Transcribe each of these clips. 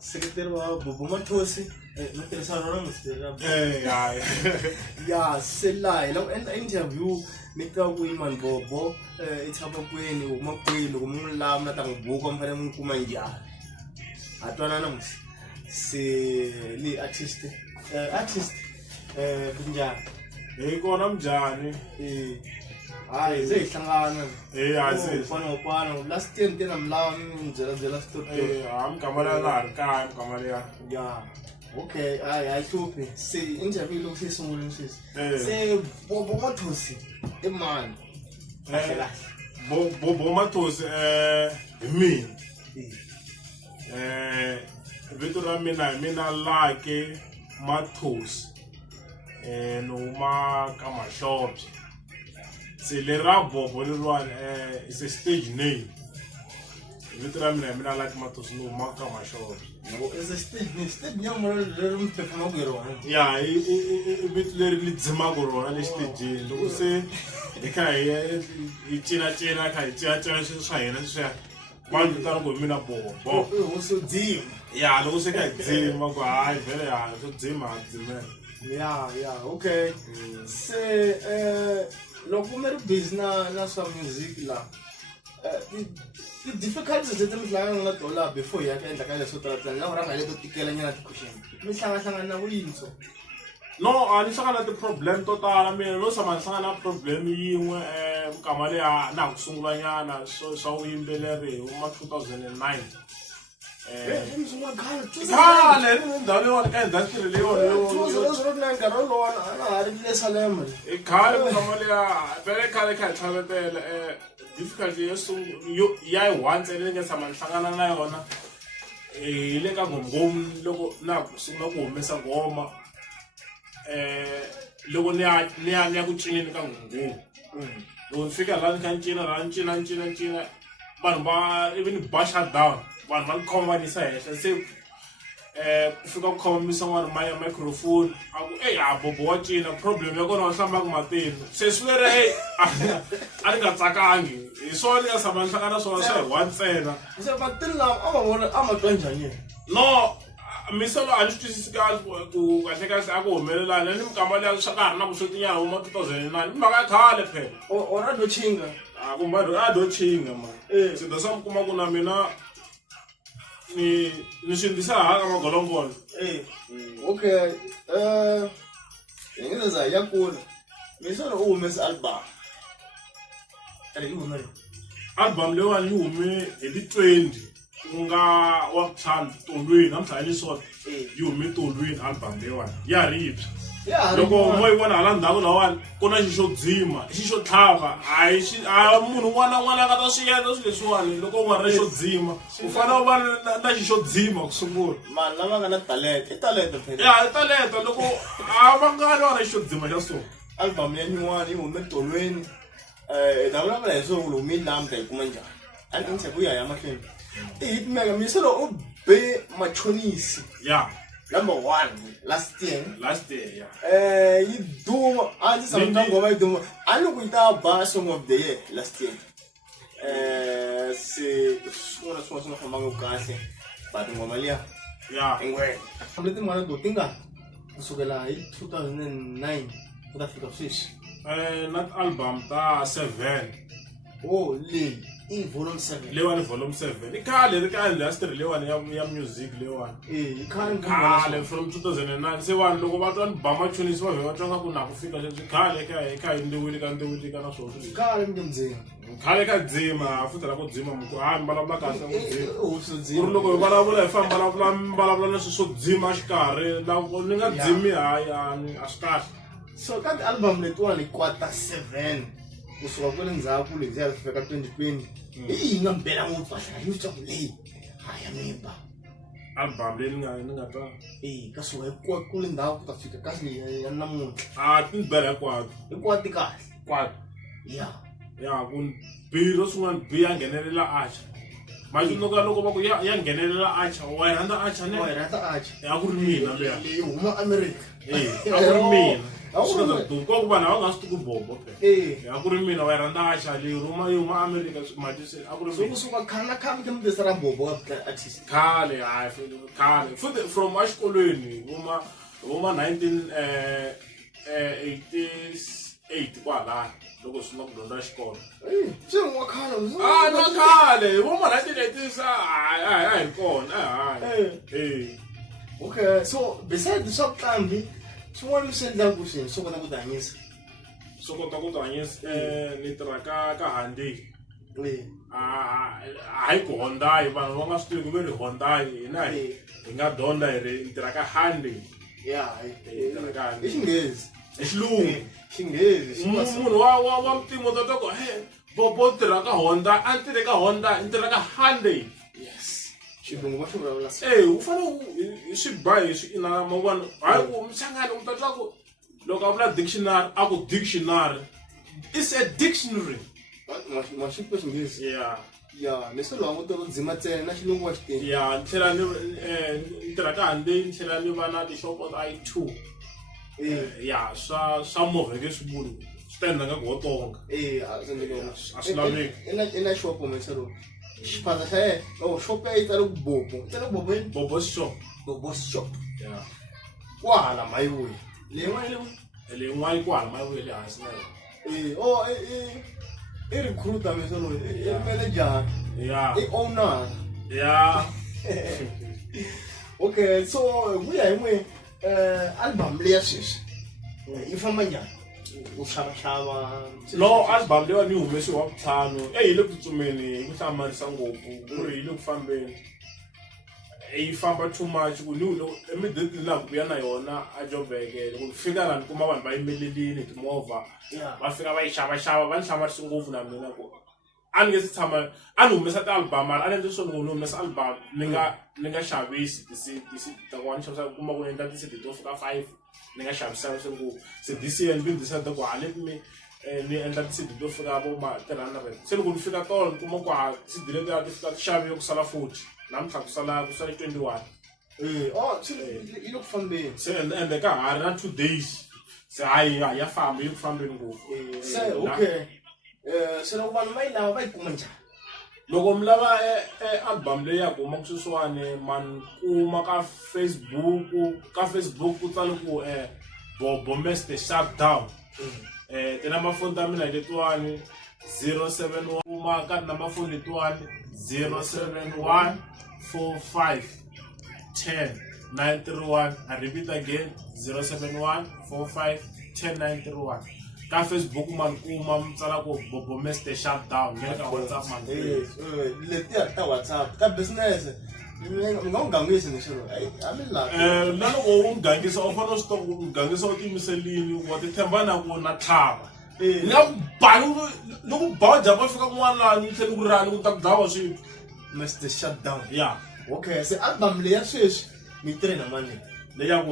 Secretary wa Bobo Mathosi matirhisana rona musitera hayi ya selai lo endla interview mita ku imani Bobo ithaba kweni umakwini kumulama na tangibuka mfana mukuma njani atwana namusi se li artist kunjani kona mjani hayi seyihlangana hayi ufana last year ngena mlawa ngizela story amgamala la kaya amgamala ya okay I hluphi se interview lo sisungula ngisisi se Bobo Mathosi imani Bobo Mathosi mina vito ra mina like Mathosi noma kamashophi se le ra Bobo lelwane is a stage name vito ra mina like Mathosi noma kamashophi is a stage nyamara lero mphefuma kuyirona ya vito leri li dzimaka rona le stage loko se ekhaya icina kha icina swa hina swa vanhu vitana ku mina Bobo so dzima ya loko se ka dzima ku hayi vele ya so dzima dzimela ya okay se loko mi ri busy na swa music la the difficulties leti mi hlangana na tona before ya ka endla ka leswo tala na ranga leto tikela nyana ti question mi hlangana na vuyinso no ani hlangana ti problem to tala mina no sama hlangana na problem yin'we mukama leya na ku sungula nyana swa vuyimbeleri uma 2009 khale ni ndhawu leyiwani ka industry leyiwani khale mukama leya vele khale kha hi tlhavetela difficulty ya once leyi nga tshama ni hlangana na yona hi le ka ngomngom loko na sungula ku humesa ngoma loko ni ya ku cineni ka ngomngom loko ni fika laha ni kha ni cina vanhu va even ba shut down vanhu va ni khomanisa henhla se ku fika ku khomisa n'wana ma ya microphone a ku Bobo wa cina problem ya kona wa hlambaka matini se swi vere a ni nga tsakangi hi swona ni nga tshama ni hlangana swona swa hi wa ntsena se matini lawa a ma twa njhani no misolo a ni swi twisisi kahle ku kahle a ku humelelani ni mukama leya swa ka ha ri na vuswotinyana vuma 2009 i mhaka ya khale phela ora do chinga kumbe a do chinga mani se da swa mi kuma ku na mina ni swi endlisa haka magolombolo okay ingeza ya kula misolo u humesa album leyiwani yi hume hi ti 20 ku nga wa vutlhanu Tolweni namuntlha ni swona yi hume Tolweni album leyiwani ya ri yipya loko mo yi vona hala ndzhaku lawani ku na xixo dzima xixo tlhava a munhu n'wana a nga ta swi endla swilo leswiwani loko u nga ri xo dzima u fanele u va na xixo dzima ku sungula mani lava nga na talenta i talenta ya i talenta loko a va nga na xixo dzima xa so album ya nyin'wana yi hume Tolweni ta vulavula hi swona loko mi lamu ta yi kuma njhani a ni interview ya mahlweni i hitmaker misolo u be machonisi ya number 1 last year ya yi duma a ndzi samutanga ngoma yi duma a ni ku yi ta ba song of the year last year se swin'wana swi nga fambangi kahle but ngoma liya ya ingwenya leti n'wana to ti nga kusukela hi 2009 ku ta fika sweswi na album ta 7 leyi i volume 7 leyiwani volume 7 i khale ri ka industry leyiwani ya music leyiwani khale from 2009 se vanhu loko va twa ni ba machonisi va va twa nga ku na ku fika leswi khale kha hi ndiwili ka na swona khale mi dzima khale ka dzima a futela ku dzima muku mi vulavula kahle ku dzima ku ri loko hi vulavula hi famba vulavula na swilo swo dzima xikarhi loko ni nga dzimi hayi a swi kahle so ka ti-album letiwani kwata 7 kusuka kwele ndzhaku leti ya fika 2020 yi nga mbela ngopfu kahle yi twa ku leyi haya mimba album leyi ni nga twa ka suka hi kule ndzhaku ku ta fika ka leyi ya namuntlha a ti ni bela hinkwato ti kahle kwato ya ku biro swin'wana biya nghenelela axa manje noka loko va ku ya nghenelela Archer wa rhandza Archer ne wa rhandza Archer a ku ri mina leya leyi huma America a ku ri mina ko ku vanhu va nga swi tiku bobo a ku ri mina wa rhandza Archer leyi huma America manje se a ku ri mina kusuka khana khami ke mudesa ra bobo wa artist khale khale futhi from axikolweni huma 1988 kwala loko swi nga ku dyondza xikolo swi n'wa khale na khale huma 1980s a hi kona okay so besides swa vuqambi swin'wana leswi endlaka swilo swo kota ku tihanyisa swo kota ku tihanyisa ni tirha ka Hyundai hayi ku Hyundai vanhu va nga swi tivi ku ve ri Hyundai hina hi nga dyondza hi tirha ka Hyundai hi Xinghezi hi xilungu Xinghezi munhu wa mpimo ta ku bobo tirha ka Honda a ni tirhe ka Honda ni tirha ka Hyundai yes xilungu va xi vulavula u fanele swi ba hi swi ina man'wana hayi ku mhlangano u ta twa ku loko a vula dictionary a ku dictionary is a dictionary maxiko Xinghezi ya leswi languta ku dzima ntsena na xilungu wa xitini ni tlhela ni tirha ka Hyundai ni tlhela ni va na tishopo ta I2 swa movheke swi vuli swi ta endla nga ku ho tonga a swi laveki na xopo mesero xiphaza xa yena loko xopo ya yi tsale ku bobo bobo shop kwahala mayivuyi leyi n'wana ku hala mayivuyi le hansi na yona i recruiter mesero i manager i owner okay so vuya hi n'we album leya sweswi yi famba njhani u xavaxava no album leyiwa ni humesi wa vutlhanu yi le ku tsutsumeni hi ku hlamarisa ngopfu ku ri yi le ku fambeni yi famba too much ku ni immediately laha ku ya na yona a Joburg loko fika laha ni kuma vanhu va yimelelini timovha va fika va yi xavaxava va ni hlamarisi ngopfu na mina ku a ni nge se tshama a ni humesa ti-album a ni endle swona ku ni humesa album ni nga xavisi ti-CD ta ku ni xavisa kuma ku ni endla ti-CD to fika 5 ni nga xavisa swi ngopfu se this year ni been decide ku let me ni endla ti-CD to fika vo ma 300 se loko ni fika tolo ni kuma ku ti-CD letiya ti fika ti xaviwe ku sala 40 namuntlha ku sale 21 yi le ku fambeni se ende ka ha ri na 2 days se hayi ya famba yi ku fambeni ngopfu se okay se loko vanhu va yi lava va yi kuma njhani loko mi lava album leyi ya kuma sweswiwani man kuma ka Facebook ku tsale ku Bobo Mr Shutdown tinambafoni ta mina hi letiwani 071 kuma ka tinambafoni letiwani 071 45 10 931 I repeat again 071 45 10 931 ka Facebook man kuma mtsala ku Bobo Mr Shutdown nge ka WhatsApp man letiya ta WhatsApp ka business mi nga ungangisi nixelo na loko u ngangisa u fanele swi tiva ku ngangisa u tiyimiselini wa titshemba na ku na tlhava na ku ba loko ba jamba fika kun'wana laha ni tlhela ku rani ku ta ku dlawa swilo Mr Shutdown okay se album leya sweswi mi tirhe na mani leya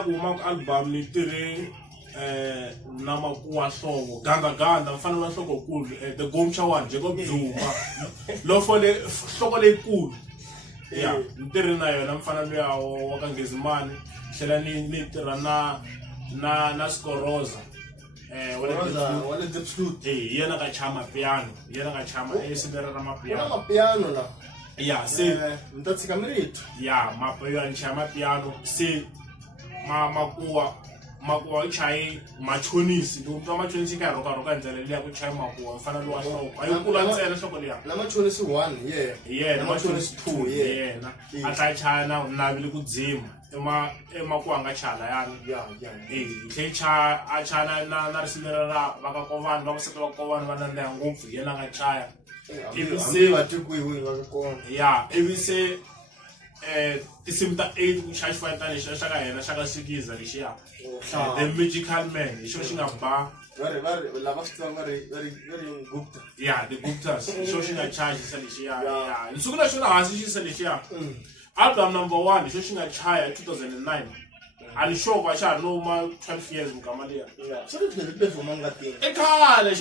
kumaka album ni tirhe na Makuwa Hlobo ganda mfana wa Hlobo kulu the Gomcha one Jacob Zuma lofole hloko leyikulu ni tirhe na yona mfana luya wa ka Ngezimani hlela ni tirha na Skoroza wale Dipslut yena ka chama piano yena ka chama sibera na mapiano piano la se mtatshika mirito mapiano chama piano se Makuwa i chayi machonisi loko mutwa machonisi ka roka ndlela leya ku chayi Makuwa mfana luwa Hlobo a yi kula ntsena nhloko liya na machonisi 1 na machonisi 2 yena a ta chaya na navile ku dzima Makuwa nga chala yani tlhe a chaya na risimera ra va ka Kovani va vasati va Kovani va nandeha ngopfu yena nga chaya ivi se tinsimu ta 8 ku xaxifana lexiya xa ka hina xa ka Sikiza lexiya the Magical Man hi xo xi nga ba lava swi tiva va ri Gupta the Guptas hi xo xi nga chaya xisa lexiya nsuku na xona hansi xisa lexiya album number 1 hi xo xi nga chaya 2009 ani sure kwa xa no ma 12 years mugama liya so le performa ngathini ekhale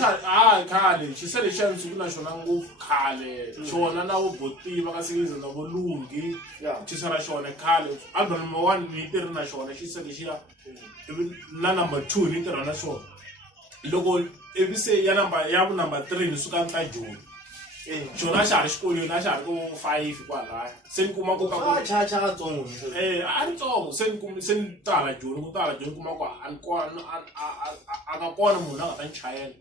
khale xisele xa nsuku na xona ngopfu khale xona na vo botiva ka sikiza na volungi xisela xona khale album number 1 ni tirhi na xona xisele xiya na number 2 ni tirha na xona loko ivi se ya number 3 ni suka nta Joni xona xa ri xikolweni na xa ri ku 5 kwalaya se ni kuma ku ka cha katsongo a ri tsongo se ni tala Joni kuma ku a nga kona munhu a nga ta ni chayela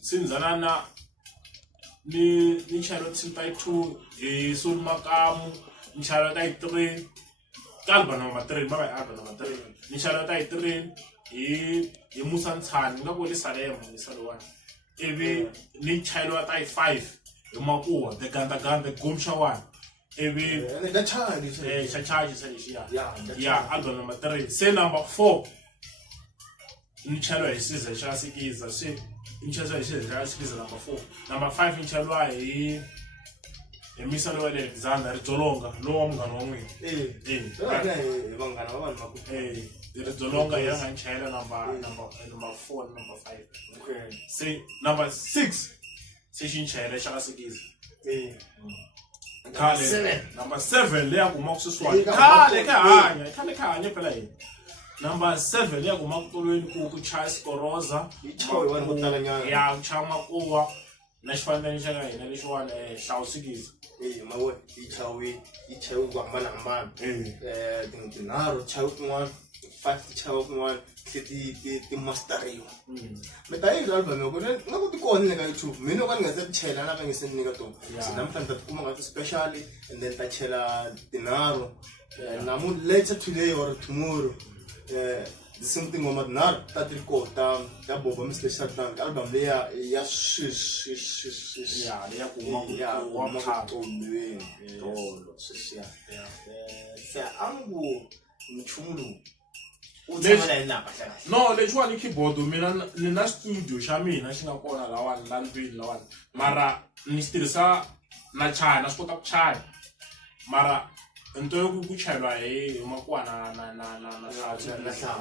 se ni zana ni chayela Tiltai 2 hi Soni Makamu ni chayela ta 3 ka album number 3 mara album number 3 ni chayela ta 3 hi Musa Ntshani nga ku le Salemo ni Salwa ivi ni chayela ta 5 Makuwa, the Ganda, Gumsha one. Every the child is charges, yeah, album number 3. Say number 4. In Chalo is a chassis is a say. In Chasa is number 4. Number 5 in Chalo, a Miss Alexander Jolonga, long and there is Jolonga young and China number 4, number 5. Okay. Say number 6. Session China Shasakis. Number 7, Lea Gumox Swan. Number 7, Lea Gumox Kuku Chas Coroza. Ya Chama Owa. Nashfan and this one Shausigis. My word, each one man. Dinaro, Chow one, 5 Chow one. The master but I album no to go on negative me no can get chela na bang sen negative sinamhlanje kuma especially and then tachela dinaro namun later today or tomorrow the same thing on nar that record down that boba Mr. Shutdown album there ya shish yeah they kuma one part on the yeah angu mchumulu no leswi wa ni keyboard mina ni na studio xa mina xi nga kona lawani landwini lawani mara ni tirhisa na chaya na swi kota ku chaya mara nto yo ku chayelwa hi makwana na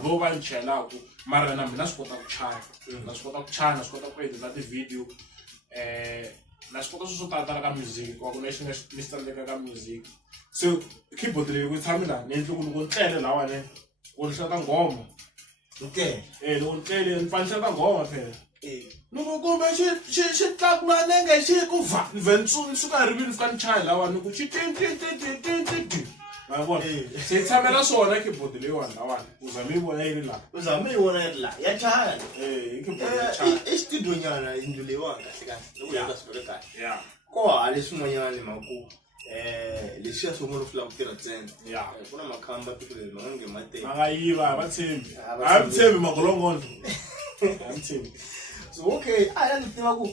vo va ni chayelaku mara na mina swi kota ku chaya na swi kota ku chaya na swi kota ku edita ti-video na swi kota swo tala ka music wa ku na xi nga ni xi tsandzeka ka music so keyboard leyi ku tshami laha ni endli ku loko ni tlele lawani Ulshata ngoma. Okay. Loko ntlele ni fanisa ta ngoma phela. Loko kumbe xi tlakula nenge xi ku va ni suka rivini fika ni chaya lawani ku xi ti. Mavona. Se tshamela swona keyboard leyiwani lawani. Uzame yi vona yi ri laha. Uzame yi vona yi ri laha. Ya chaya. Keyboard ya chaya. I studio nyana yindlu leyiwani kahle kahle. Loko yi nga swi veka kahle. Yeah. Ko hale swin'wanyana maku leswiya swo n'wi hlula ku tirha ntsena ku na makhamba tiko leri ma nga nge mateni ma nga yiva a va tshembi magolongondo a tshembi so okay a ni tiva ku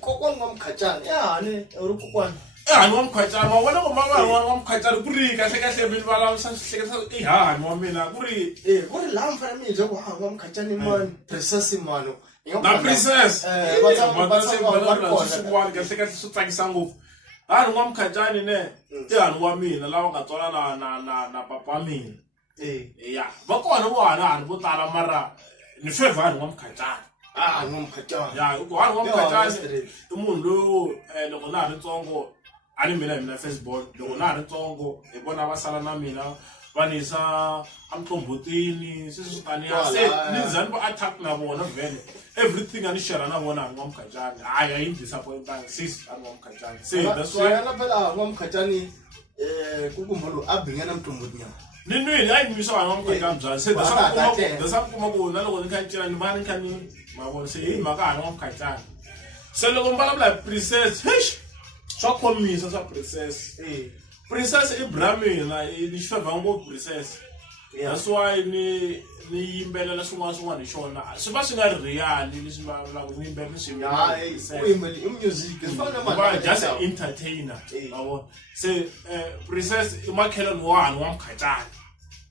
kokwani wa Mkhatshane hani uri kokwani hani wa Mkhatshane ma vona ku wa Mkhatshane ku ri kahle mi vala swa hleketa i hani wa mina ku ri la mfana mi bya ku hani wa Mkhatshane man princess mano na princess va kahle swi tsakisa ngopfu hani wa Mkhatshane ne ti hani wa mina lava nga tswala na papa mina ya va kona vo hani vo tala mara ni favor hani wa Mkhatshane hani wa Mkhatshane ya hani wa Mkhatshane i munhu loyi loko na ha ri ntsongo a ni mina Facebook loko na ha ri ntsongo hi vona va sala na mina va ni yisa a Mtlombotini sweswi swi taniya se ni za ni va attack na vona vhele everything ani share na vona hani wa Mkhatshane hayi a yi disappointanga sis hani wa Mkhatshane se that's why na phela hani wa Mkhatshane ku kumba lo a binya na Mtlombotini ni nwini a yi nimisa hani wa Mkhatshane bya se that's kuma ku na loko ni kha ni cina ni va ni kha ni ma vona se hi mhaka hani wa Mkhatshane se loko mbalabula hi princess hish swa khomisa swa princess princess i Bramina ni xifeva ngopfu princess that's why ni yimbelela swin'wana hi xona swi va swi nga ri real leswi va vulaka ni yimbelela i music va just entertainer yabo se princess i makhelani wa hani wa Mkhatshane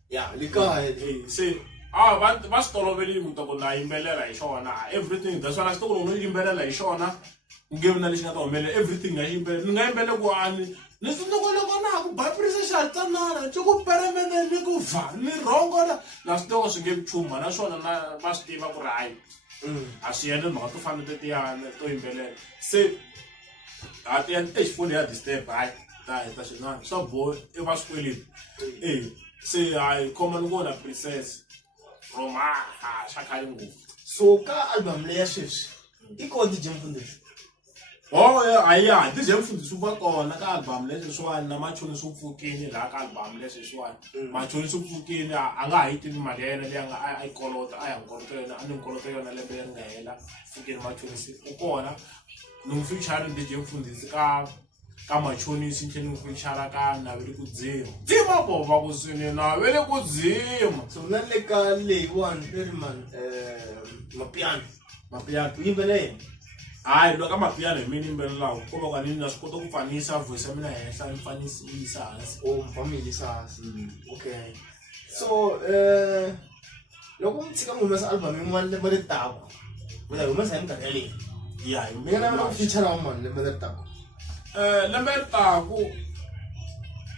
ya likaya se va swi toloverile ku ta ku na yimbelela hi xona everything that's why swi ta ku loko no yimbelela hi xona nge vi na lexi nga ta humelela everything nga yimbelela ni nga yimbelela ku ani ni loko na ku baprisa xatsanana ku peremene ni ku va ni rongo na switoko swi nge chuma naswona na va swi tiva ku ri hayi a swi endli mhaka to fana tetiyana to yimbelela se a ti endli exifoni ya disturb hayi ta heta xin'wana swa boha i va swikweleti se hayi khoma ni vona princess from xa khale ngopfu so ka album leya sweswi i ko DJ Mfundisi ayiya DJ Mfundisi va kona ka album leswiwani na machoni swi pfukini laha ka album leswiwani machoni swi pfukini a nga ha yi tivi mali ya yena leyi a yi kolota a ya nkoloto yona a ni nkoloto yona lembe leri nga hela pfukini machonisi u kona ni n'wi featuring DJ Mfundisi ka machonisi tlhela ni n'wi feature ka Navele ku dzima bova ku swini Navele ku dzima so na le ka leyiwani leri man mapiano u yimbele hayi loko ka mapiano hi mina yimbelelaku ko va ka ni na swi kota ku fanisa voice ya mina henhla ni fanisi yisa hansi mfamilisa hansi okay so loko mi tshika mi humesa album yin'wana lembe leri taka mi ta humesa hi minkarhi yaleyi ya hi mi nga na feature wa mani lembe leri taka lembe leri taka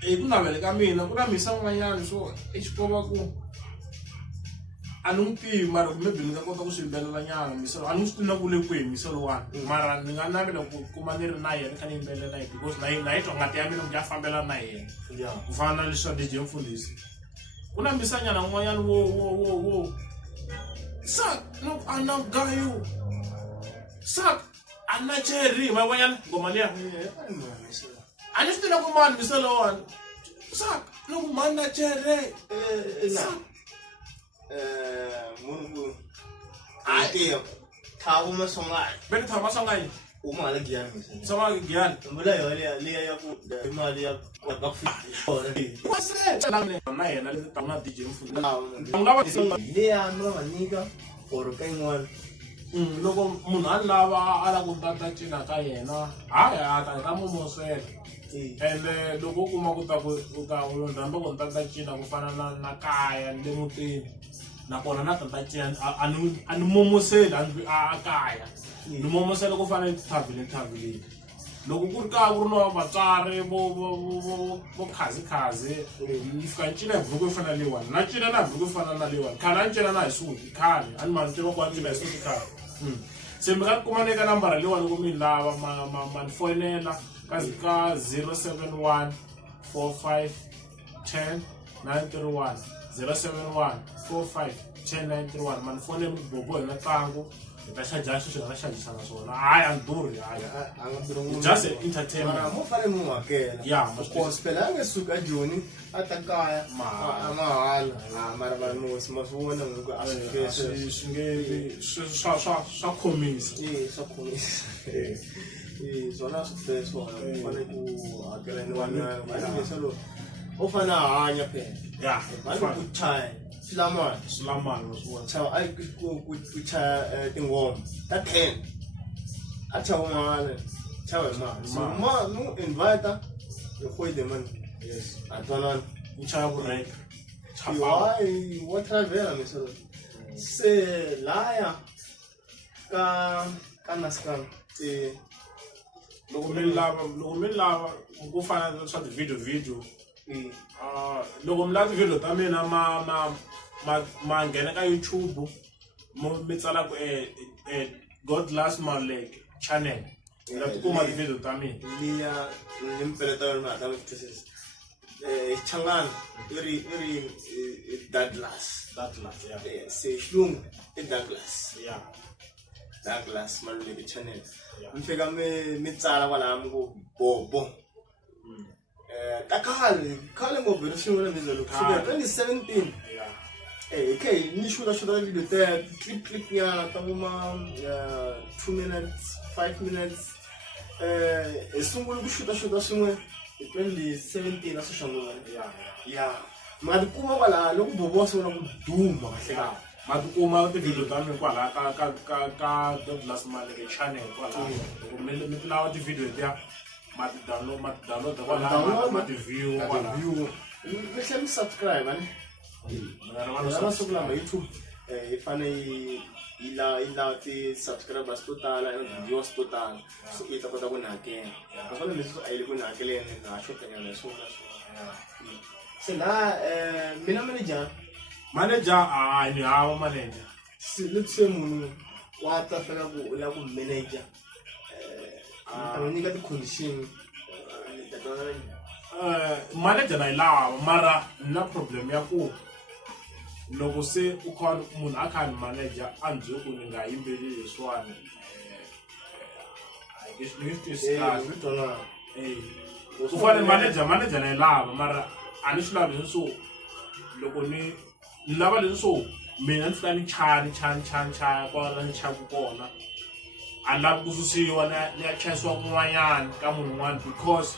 hi ku navela ka mina ku na misa n'wanyana so exikova ku a ni n'wi tivi mara maybe ni nga kota ku swi yimbelela nyana miselo a ni swi tivi na ku le kwihi miselo wani mara ni nga navela ku kuma ni ri na yena kha ni yimbelela hi because na yi twa ngati ya mina ku ya fambelana na yena ku fana na leswi swa DJ Mfundisi ku na misanyana n'wanyana wo sak no ana gayo sak ana cherry mavanyana ngoma liya a ni swi tivi na ku mani miselo wani sak no ku mani na cherry sak mungu ate thawo masongai beni thama sangai uma la gyan misa sama gyan mbula yo le ya ku mali ya ba ku wase na yena le tama DJ Mfundisi na le ya no manika for kainwan loko munhu a lava a la ku tata cina ka yena haya ta ka momosela ende loko u kuma ku ta ku rhamba ku tata cina ku fana na kaya le mutini nakona na tata cina a ni momoseli a kaya ni momosela ku fana thavileni loko ku ri kaya ku ri na vatswari vo khazikhazi ni fika ni cina hi buruku yo fana na leyiwani na cina na buruku yo fana na leyiwani khale a ni cina na hi suti khale a ni ma ni tiva ku a ni cina hi suti khale se mi nga kuma ni ka nambara leyiwani ku mi lava ma ni fonela ka 071 45 10 931 071 45 10 931 ma ni fonela mi bobo hi na tlangu hi ta xajaa sweswi hi nga xajisa na swona hayi a ni durhi hayi just entertainment mo fane mo hakela ya gospel a nge suka joni a ta kaya mahala mara vanhu ma swi vona ngo a swi nge swa khomisa swa khomisa swona swi fe swona fane ku hakela ni vanhu leswo o fana hanya phela ya vanhu ku chaya Slamani swona chawa ai ku chaya tingoma ta 10 a chawa mali chawa ma no invite go the man yes atona ni chaya ku rek why what travela miselo se laya ka naskan loko mi lava ku fana swa video loko mi lava video ta mina ma nghena ka YouTube mi tsala ku God Last Malek channel la tikuma video ta mina liya limpeleta na ta mfeses changan iri Douglas ya se hlung Douglas Malek channel mfika mi tsala kwala mko bobo khale ngopfu ri sungula mizolo kusukela 2017 okay ni shuta video te clip nyana ta kuma 2 minutes 5 minutes sungula ku shuta swin'we 2017 aso shangula ya madikuma kwala loko bobo sona ku duma kahle ka matikuma ti video ta mina kwala ka Douglas Malek channel kwala mi lava ti video ya mati download kwala mati view kwala mi subscribe ani na sukula ma YouTube hi fane yi la ti-subscribers to tala na viewers to tala so yi ta kota ku ni hakela naswona leswi a yi le ku ni hakeleni na xotanyana hi swona se la mina manager ni hava manager let's say munhu wa ta fela ku u la ku manager a nyika ti-condition manager na yi lava mara na problem ya ku loko se u kha munhu a kha ni manager a ni byeli ku ni nga yimbeli leswiwani ku fane manager na yi lava mara a ni swi lavi leswi so loko ni lava leswi so mina ni fika ni chaya kwala ni chaku kona a ni lavi ku susiwa ni ya chayisiwa kun'wanyana ka munhu un'wana because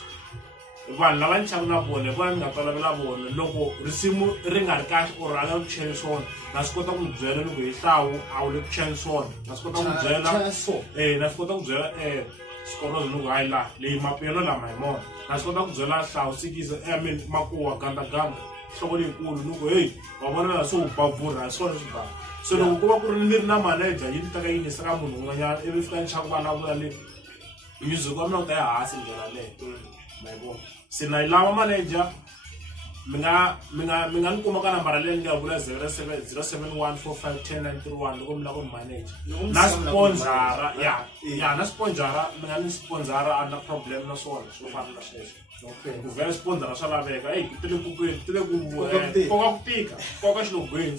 vanhu lava ni chaku na vona hi vona ni nga tolovela vona loko risimu ri nga ri kahle or a la ku chayela swona na swi kota ku n'wi byela loko hi hlawu a wu le ku chayela swona na swi kota ku byela na swi kota ku byela swikolozo loko hayi la leyi mapelo lama hi mona na swi kota ku byela hlawu sikisa makuwa gandaganda nhloko leyikulu loko heyi wa vona na swo bavhurha hi swona swi bava so loko ku va ku ri ni ri na manager yi ni taka yi yisa ka munhu un'wanyana ivi fika ni chaku vulavula le music wa mina u ta ya hansi ndlela leyo ma yi vona se na yi lava manager mi nga ni kuma ka nambara leyi ni nga vula 0714510931 loko mi lava ku ni manager na sponsora na sponsora mi nga ni sponsora a na problem na swona swo fana na sweswo ku vhela sponsora swa laveka tele ku tika koka xilogweni